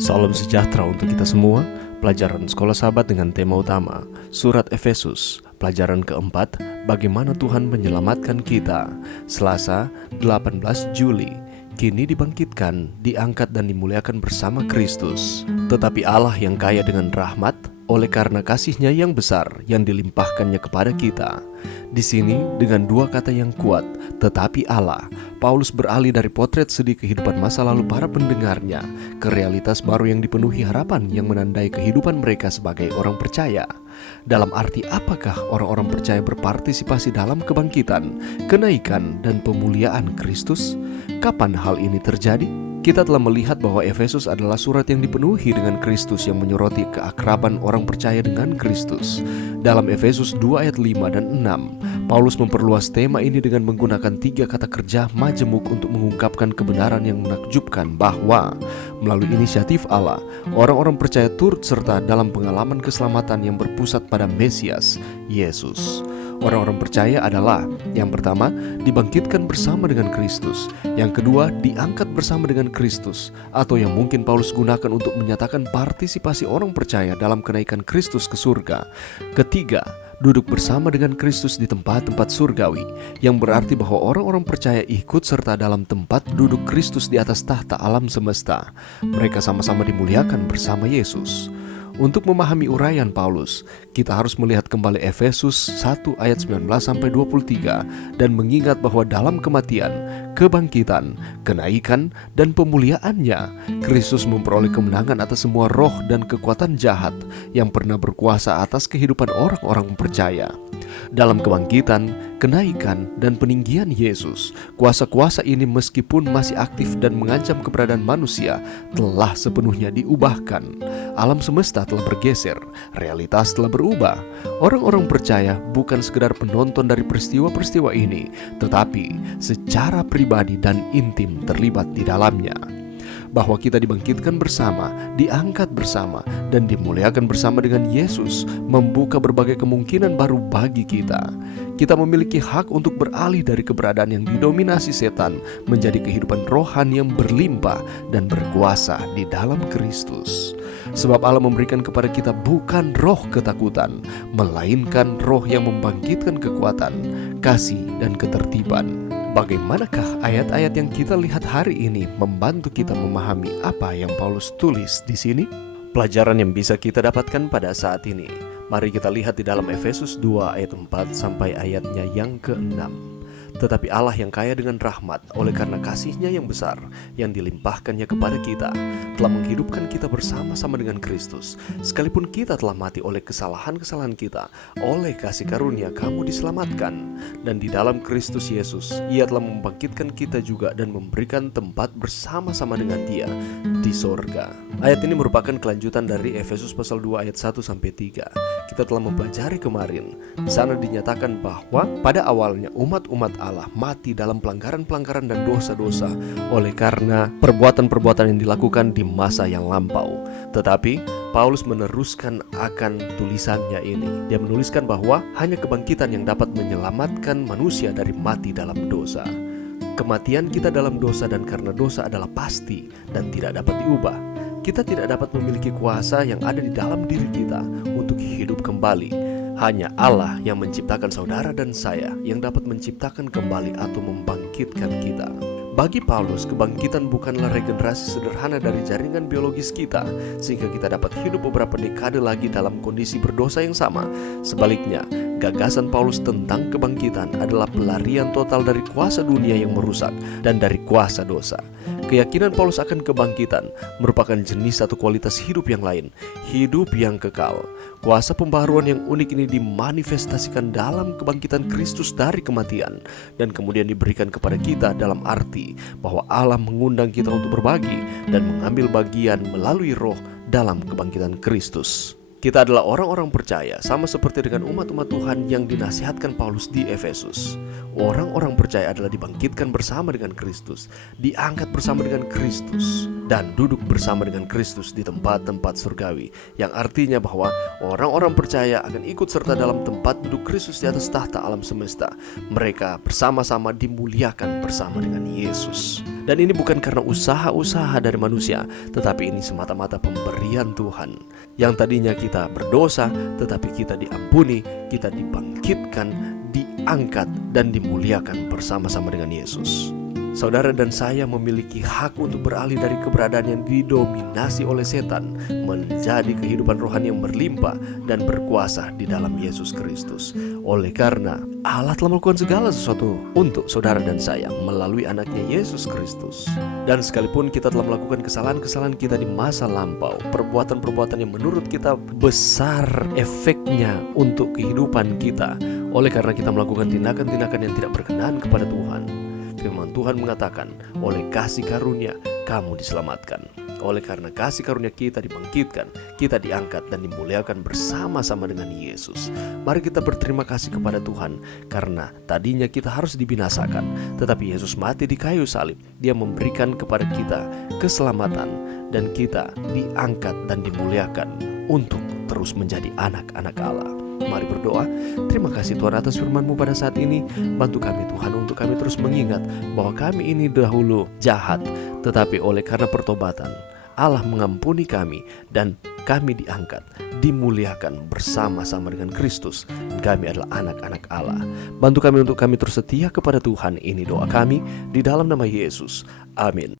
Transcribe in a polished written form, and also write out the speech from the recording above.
Salam sejahtera untuk kita semua. Pelajaran Sekolah Sahabat dengan tema utama Surat Efesus, pelajaran keempat, bagaimana Tuhan menyelamatkan kita. Selasa, 18 Juli. Kini dibangkitkan, diangkat dan dimuliakan bersama Kristus. Tetapi Allah yang kaya dengan rahmat, oleh karena kasih-Nya yang besar yang dilimpahkannya kepada kita. Di sini dengan dua kata yang kuat, tetapi Allah, Paulus beralih dari potret sedih kehidupan masa lalu para pendengarnya ke realitas baru yang dipenuhi harapan yang menandai kehidupan mereka sebagai orang percaya. Dalam arti apakah orang-orang percaya berpartisipasi dalam kebangkitan, kenaikan, dan pemuliaan Kristus? Kapan hal ini terjadi? Kita telah melihat bahwa Efesus adalah surat yang dipenuhi dengan Kristus yang menyoroti keakraban orang percaya dengan Kristus. Dalam Efesus 2 ayat 5 dan 6, Paulus memperluas tema ini dengan menggunakan 3 kata kerja majemuk untuk mengungkapkan kebenaran yang menakjubkan bahwa melalui inisiatif Allah, orang-orang percaya turut serta dalam pengalaman keselamatan yang berpusat pada Mesias, Yesus. Orang-orang percaya adalah, yang pertama, dibangkitkan bersama dengan Kristus. Yang kedua, diangkat bersama dengan Kristus, atau yang mungkin Paulus gunakan untuk menyatakan partisipasi orang percaya dalam kenaikan Kristus ke surga. Ketiga, duduk bersama dengan Kristus di tempat-tempat surgawi, yang berarti bahwa orang-orang percaya ikut serta dalam tempat duduk Kristus di atas tahta alam semesta. Mereka sama-sama dimuliakan bersama Yesus. Untuk memahami uraian Paulus, kita harus melihat kembali Efesus 1 ayat 19-23 dan mengingat bahwa dalam kematian, kebangkitan, kenaikan, dan pemuliaannya, Kristus memperoleh kemenangan atas semua roh dan kekuatan jahat yang pernah berkuasa atas kehidupan orang-orang percaya. Dalam kebangkitan, kenaikan, dan peninggian Yesus, kuasa-kuasa ini meskipun masih aktif dan mengancam keberadaan manusia, telah sepenuhnya diubahkan. Alam semesta telah bergeser, realitas telah berubah. Orang-orang percaya bukan sekedar penonton dari peristiwa-peristiwa ini, tetapi secara pribadi dan intim terlibat di dalamnya. Bahwa kita dibangkitkan bersama, diangkat bersama, dan dimuliakan bersama dengan Yesus membuka berbagai kemungkinan baru bagi kita. Kita memiliki hak untuk beralih dari keberadaan yang didominasi setan menjadi kehidupan rohani yang berlimpah dan berkuasa di dalam Kristus. Sebab Allah memberikan kepada kita bukan roh ketakutan, melainkan roh yang membangkitkan kekuatan, kasih, dan ketertiban. Bagaimanakah ayat-ayat yang kita lihat hari ini membantu kita memahami apa yang Paulus tulis di sini? Pelajaran yang bisa kita dapatkan pada saat ini. Mari kita lihat di dalam Efesus 2 ayat 4 sampai ayatnya yang ke-6. Tetapi Allah yang kaya dengan rahmat, oleh karena kasih-Nya yang besar yang dilimpahkannya kepada kita, telah menghidupkan kita bersama-sama dengan Kristus. Sekalipun kita telah mati oleh kesalahan-kesalahan kita, oleh kasih karunia kamu diselamatkan. Dan di dalam Kristus Yesus, Ia telah membangkitkan kita juga dan memberikan tempat bersama-sama dengan Dia di sorga. Ayat ini merupakan kelanjutan dari Efesus pasal 2 ayat 1-3. Kita telah mempelajari kemarin. Di sana dinyatakan bahwa pada awalnya umat-umat Allah mati dalam pelanggaran-pelanggaran dan dosa-dosa oleh karena perbuatan-perbuatan yang dilakukan di masa yang lampau. Tetapi Paulus meneruskan akan tulisannya ini. Dia menuliskan bahwa hanya kebangkitan yang dapat menyelamatkan manusia dari mati dalam dosa. Kematian kita dalam dosa dan karena dosa adalah pasti dan tidak dapat diubah. Kita tidak dapat memiliki kuasa yang ada di dalam diri kita untuk hidup kembali. Hanya Allah yang menciptakan saudara dan saya yang dapat menciptakan kembali atau membangkitkan kita. Bagi Paulus, kebangkitan bukanlah regenerasi sederhana dari jaringan biologis kita, sehingga kita dapat hidup beberapa dekade lagi dalam kondisi berdosa yang sama. Sebaliknya, gagasan Paulus tentang kebangkitan adalah pelarian total dari kuasa dunia yang merusak dan dari kuasa dosa. Keyakinan Paulus akan kebangkitan merupakan jenis atau kualitas hidup yang lain, hidup yang kekal. Kuasa pembaharuan yang unik ini dimanifestasikan dalam kebangkitan Kristus dari kematian dan kemudian diberikan kepada kita dalam arti bahwa Allah mengundang kita untuk berbagi dan mengambil bagian melalui roh dalam kebangkitan Kristus. Kita adalah orang-orang percaya, sama seperti dengan umat-umat Tuhan yang dinasihatkan Paulus di Efesus. Orang-orang percaya adalah dibangkitkan bersama dengan Kristus, diangkat bersama dengan Kristus, dan duduk bersama dengan Kristus di tempat-tempat surgawi. Yang artinya bahwa orang-orang percaya akan ikut serta dalam tempat duduk Kristus di atas tahta alam semesta. Mereka bersama-sama dimuliakan bersama dengan Yesus. Dan ini bukan karena usaha-usaha dari manusia, tetapi ini semata-mata pemberian Tuhan. Yang tadinya kita berdosa, tetapi kita diampuni, kita dibangkitkan, diangkat, dan dimuliakan bersama-sama dengan Yesus. Saudara dan saya memiliki hak untuk beralih dari keberadaan yang didominasi oleh setan menjadi kehidupan rohani yang berlimpah dan berkuasa di dalam Yesus Kristus. Oleh karena Allah telah melakukan segala sesuatu untuk saudara dan saya melalui anaknya Yesus Kristus. Dan sekalipun kita telah melakukan kesalahan-kesalahan kita di masa lampau, perbuatan-perbuatan yang menurut kita besar efeknya untuk kehidupan kita, oleh karena kita melakukan tindakan-tindakan yang tidak berkenan kepada Tuhan, firman Tuhan mengatakan, oleh kasih karunia kamu diselamatkan. Oleh karena kasih karunia kita dibangkitkan, kita diangkat dan dimuliakan bersama-sama dengan Yesus. Mari kita berterima kasih kepada Tuhan, karena tadinya kita harus dibinasakan, tetapi Yesus mati di kayu salib. Dia memberikan kepada kita keselamatan, dan kita diangkat dan dimuliakan untuk terus menjadi anak-anak Allah. Mari berdoa. Terima kasih Tuhan atas firman-Mu pada saat ini. Bantu kami Tuhan untuk kami terus mengingat bahwa kami ini dahulu jahat, tetapi oleh karena pertobatan Allah mengampuni kami dan kami diangkat, dimuliakan bersama-sama dengan Kristus. Kami adalah anak-anak Allah. Bantu kami untuk kami terus setia kepada Tuhan. Ini doa kami di dalam nama Yesus. Amin.